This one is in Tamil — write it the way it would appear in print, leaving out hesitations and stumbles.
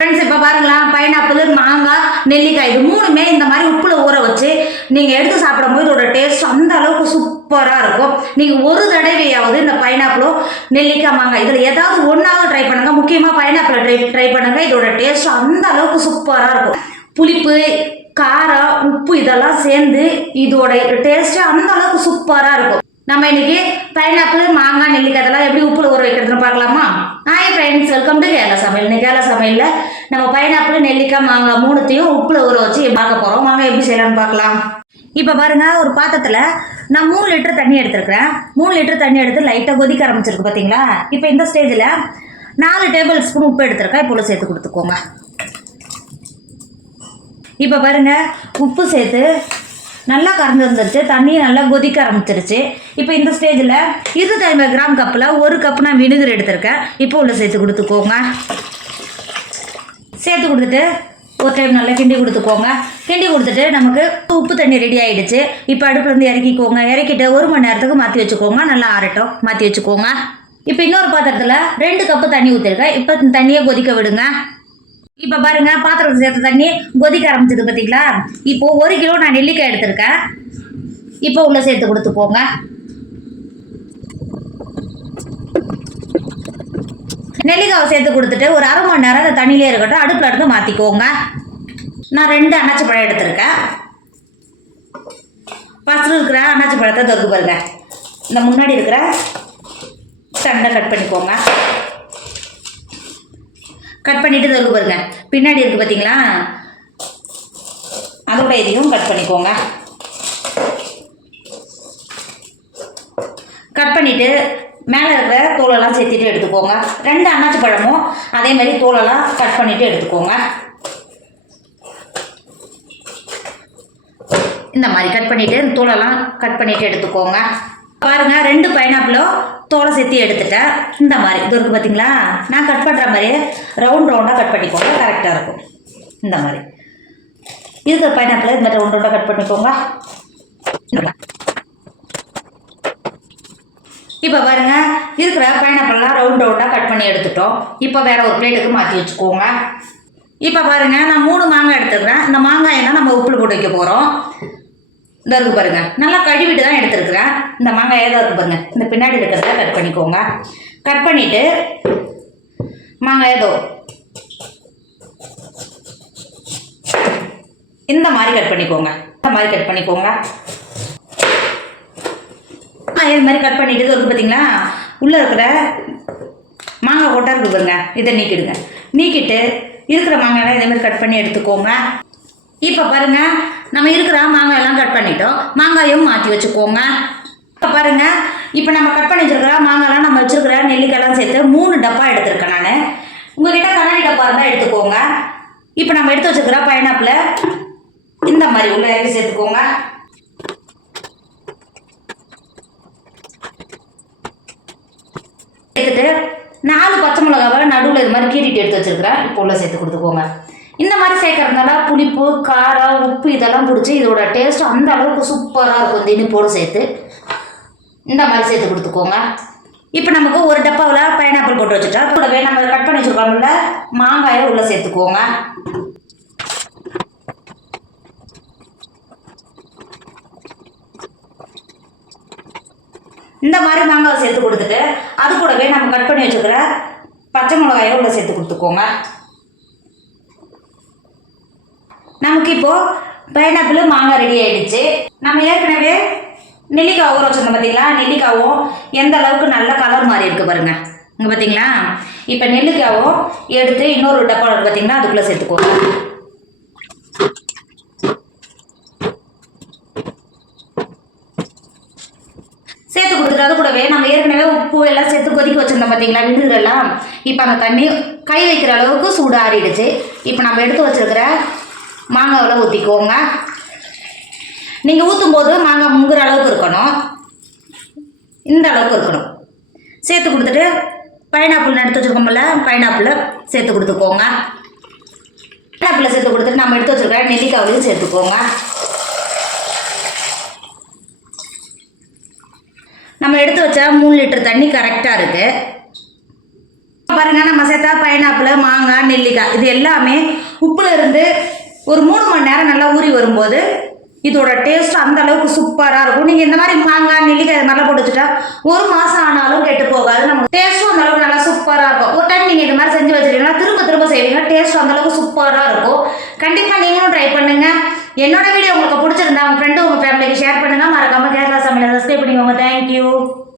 ஃப்ரெண்ட்ஸ் இப்போ பாருங்களேன், பைனாப்பிள், மாங்காய், நெல்லிக்காய் இது மூணுமே இந்த மாதிரி உப்புல ஊற வச்சு நீங்கள் எடுத்து சாப்பிடும்போது இதோட டேஸ்ட் அந்த அளவுக்கு சூப்பராக இருக்கும். நீங்கள் ஒரு தடவையாவது இந்த பைனாப்பிளோ நெல்லிக்காய் மாங்காய் இதில் ஏதாவது ஒன்றாவது ட்ரை பண்ணுங்க. முக்கியமாக பைனாப்பிளை ட்ரை பண்ணுங்க. இதோட டேஸ்ட் அந்த அளவுக்கு சூப்பராக இருக்கும். புளிப்பு, காரம், உப்பு இதெல்லாம் சேர்ந்து இதோட டேஸ்ட் அந்த அளவுக்கு சூப்பராக இருக்கும். நம்ம இன்னைக்கு பைனாப்பிள், மாங்காய், நெல்லிக்காய் இதெல்லாம் எப்படி உப்புல ஊற வைக்கிறதுன்னு பார்க்கலாமா? Hi friends, welcome to Kerala சமையல். இன்னைக்கு கேரளா சமையலில் நம்ம பைனாப்பிள், நெல்லிக்காய், மாங்காய் மூணுத்தையும் உப்புல ஊற வச்சு பார்க்க போகிறோம். மாங்காய் எப்படி செய்யலாம்னு பார்க்கலாம். இப்போ பாருங்க, ஒரு பாத்திரத்தில் நான் 3 லிட்டர் தண்ணி எடுத்துருக்கிறேன். 3 லிட்டர் தண்ணி எடுத்து லைட்டாக கொதிக்க ஆரம்பிச்சிருக்கு பார்த்தீங்களா? இப்போ இந்த ஸ்டேஜில் 4 டேபிள் ஸ்பூன் உப்பு எடுத்துருக்கேன். இப்போ சேர்த்து கொடுத்துக்கோங்க. இப்போ பாருங்க, உப்பு சேர்த்து நல்லா கறந்து வந்துருச்சு. தண்ணி நல்லா கொதிக்க ஆரம்பிச்சிருச்சு. இப்போ இந்த ஸ்டேஜில் 250 கிராம் கப்பில் 1 கப் நான் வினிகர் எடுத்திருக்கேன். இப்போ சேர்த்து கொடுத்துக்கோங்க. சேர்த்து கொடுத்துட்டு ஒரு டைம் நல்லா கிண்டி கொடுத்துக்கோங்க. கிண்டி கொடுத்துட்டு நமக்கு உப்பு தண்ணி ரெடி ஆகிடுச்சு. இப்போ அடுப்புலேருந்து இறக்கிக்கோங்க. இறக்கிட்டு 1 மணி நேரத்துக்கு மாற்றி வச்சுக்கோங்க. நல்லா ஆறட்டும், மாற்றி வச்சுக்கோங்க. இப்போ இன்னொரு பாத்திரத்தில் 2 கப்பு தண்ணி ஊற்றிருக்கேன். இப்போ தண்ணியை கொதிக்க விடுங்க. இப்போ பாருங்க, பாத்திரத்தை சேர்த்த தண்ணி கொதிக்க ஆரம்பிச்சது பார்த்தீங்களா? இப்போ 1 கிலோ நான் நெல்லிக்காய் எடுத்திருக்கேன். இப்போ சேர்த்து கொடுத்துக்கோங்க. நெல்லிக்காவை சேர்த்து கொடுத்துட்டு ஒரு 1/2 மணி நேரம் அந்த தண்ணியிலே இருக்கட்டும். அடுப்பில் எடுத்து மாற்றிக்கோங்க. நான் 2 அன்னாச்சி பழம் எடுத்திருக்கேன். ஃபஸ்ட்டு இருக்கிற அன்னாச்சி பழத்தை தொருக்கு பாருங்க. இந்த முன்னாடி இருக்கிற தண்டை கட் பண்ணிக்கோங்க. கட் பண்ணிவிட்டு தொருக்கு பாருங்க. பின்னாடி இருக்குது பார்த்தீங்களா? அதோட இதையும் கட் பண்ணிக்கோங்க. கட் பண்ணிவிட்டு மேலே இருக்கிற தோலெல்லாம் சேர்த்துட்டு எடுத்துக்கோங்க. 2 அன்னாச்சி பழமும் அதே மாதிரி தோலெல்லாம் கட் பண்ணிவிட்டு எடுத்துக்கோங்க. இந்த மாதிரி கட் பண்ணிவிட்டு தோலெல்லாம் கட் பண்ணிவிட்டு எடுத்துக்கோங்க. பாருங்கள், 2 பைனாப்பிளும் தோலை சேர்த்து எடுத்துட்டேன். இந்த மாதிரி இது இருக்குது பார்த்தீங்களா? நான் கட் பண்ணுற மாதிரி ரவுண்டாக கட் பண்ணிக்கோங்க. கரெக்டாக இருக்கும். இந்த மாதிரி இருக்கிற பைனாப்பிளை இந்த மாதிரி ரவுண்டாக கட் பண்ணிக்கோங்க. இப்போ பாருங்கள், இருக்கிற பைனாப்பிள்லாம் ரவுண்டாக கட் பண்ணி எடுத்துட்டோம். இப்போ வேறு ஒரு பிளேட்டுக்கு மாற்றி வச்சுக்கோங்க. இப்போ பாருங்கள், நான் 3 மாங்காய் எடுத்துக்கிறேன். இந்த மாங்காயெல்லாம் நம்ம உப்புல போட்டு வைக்க போகிறோம். இந்த இருக்குது பாருங்கள், நல்லா கழுவிட்டு தான் எடுத்துருக்குறேன். இந்த மாங்காய் ஏதோ இருக்குது பாருங்கள். இந்த பின்னாடி இருக்கிறத கட் பண்ணிக்கோங்க. கட் பண்ணிவிட்டு மாங்காய் ஏதோ இந்த மாதிரி கட் பண்ணிக்கோங்க. இந்த மாதிரி கட் பண்ணிக்கோங்க. இது மாதிரி கட் பண்ணிவிட்டு இருக்குது பார்த்தீங்களா? உள்ளே இருக்கிற மாங்காய் கொட்டை இருக்குது பாருங்க. இதை நீக்கிடுங்க. நீக்கிட்டு இருக்கிற மாங்காயெல்லாம் இதே மாதிரி கட் பண்ணி எடுத்துக்கோங்க. இப்போ பாருங்கள், நம்ம இருக்கிற மாங்காயெல்லாம் கட் பண்ணிட்டோம். மாங்காயும் மாற்றி வச்சுக்கோங்க. இப்போ பாருங்கள், இப்போ நம்ம கட் பண்ணி வச்சுருக்கிற மாங்காயெல்லாம் நம்ம வச்சுருக்கிற நெல்லிக்காயெல்லாம் சேர்த்து 3 டப்பா எடுத்துருக்கேன் நான். உங்கள்கிட்ட கண்ணாடி டப்பா இருந்தால் எடுத்துக்கோங்க. இப்போ நம்ம எடுத்து வச்சுருக்கிற பைனாப்பிளை இந்த மாதிரி உள்ள இறக்கி சேர்த்துக்கோங்க. சேர்த்துட்டு 4 பச்சை மிளகாவை நடுவில் இது மாதிரி கீறிட்டு எடுத்து வச்சுருக்கிறேன். இப்போ உள்ள சேர்த்து கொடுத்துக்கோங்க. இந்த மாதிரி சேர்க்கறதுனால புளிப்பு, காரம், உப்பு இதெல்லாம் பிடிச்சி இதோட டேஸ்ட் அந்த அளவுக்கு சூப்பராக இருக்கும். இந்த இனிப்போடு சேர்த்து இந்த மாதிரி சேர்த்து கொடுத்துக்கோங்க. இப்போ நமக்கு ஒரு டப்பாவில் பைனாப்பிள் போட்டு வச்சுட்டா கூடவே நம்ம கட் பண்ணி வச்சுருக்கோம்ல மாங்காயை உள்ளே சேர்த்துக்கோங்க. இந்த மாதிரி மாங்காவை சேர்த்து கொடுத்துட்டு அது கூடவே நம்ம கட் பண்ணி வச்சுருக்கிற பச்சை மிளகாயை உள்ளே சேர்த்து கொடுத்துக்கோங்க. நமக்கு இப்போது பைனாப்பிள், மாங்காய் ரெடி ஆகிடுச்சு. நம்ம ஏற்கனவே நெல்லிக்காய் ஊற வச்சுருந்தோம் பார்த்தீங்களா? நெல்லிக்காவும் எந்த அளவுக்கு நல்ல கலர் மாதிரி இருக்குது பாருங்கள். இங்கே பார்த்தீங்களா? இப்போ நெல்லிக்காவும் எடுத்து இன்னொரு டப்பா இருக்குது பார்த்தீங்களா? அதுக்குள்ளே சேர்த்துக்கோங்க. சேர்த்து கொடுத்துட்டு அது கூடவே நம்ம ஏற்கனவே உப்பு எல்லாம் சேர்த்து கொதிக்க வச்சுருந்தோம் பார்த்தீங்களா? விழுதுலாம். இப்போ அந்த தண்ணி கை வைக்கிற அளவுக்கு சூடு ஆறிடுச்சு. இப்போ நம்ம எடுத்து வச்சுருக்கிற மாங்காவில் ஊற்றிக்கோங்க. நீங்கள் ஊற்றும் போது மாங்காய் முங்குற அளவுக்கு இருக்கணும். இந்த அளவுக்கு இருக்கணும். சேர்த்து கொடுத்துட்டு பைனாப்பிள் எடுத்து வச்சுருக்கோம்ல, பைனாப்பிளை சேர்த்து கொடுத்துக்கோங்க. பைனாப்பிளை சேர்த்து கொடுத்துட்டு நம்ம எடுத்து வச்சுருக்கிற நெல்லிக்காவிலையும் சேர்த்துக்கோங்க. நம்ம எடுத்து வச்சா 3 லிட்டர் தண்ணி கரெக்டாக இருக்குது. பாருங்க நம்ம சேர்த்தா பைனாப்பிள், மாங்காய், நெல்லிக்காய் இது எல்லாமே உப்புல இருந்து ஒரு 3 மணி நேரம் நல்லா ஊறி வரும்போது இதோட டேஸ்ட் அந்த அளவுக்கு சூப்பராக இருக்கும். நீங்கள் இந்த மாதிரி மாங்காய், நெல்லிக்காய் இது மாதிரிலாம் போட்டு வச்சுட்டா 1 மாதம் ஆனாலும் கெட்டு போகாது. நம்ம டேஸ்ட்டும் அந்த அளவுக்கு நல்லா சூப்பராக இருக்கும். ஒரு டைம் நீங்கள் இது மாதிரி செஞ்சு வச்சுட்டீங்கன்னா திரும்ப திரும்ப செய்வீங்க. டேஸ்ட் அந்த அளவுக்கு சூப்பராக இருக்கும். கண்டிப்பாக நீங்களும் ட்ரை பண்ணுங்க. என்னோட வீடியோ உங்களுக்கு பிடிச்சிருந்தா உங்கள் ஃப்ரெண்டு உங்கள் ஃபேமிலிக்கு ஷேர் பண்ணுங்க. மறக்காம கேரளா சமையலை சப்ஸ்கிரைப் பண்ணிக்கோங்க. தேங்க்யூ.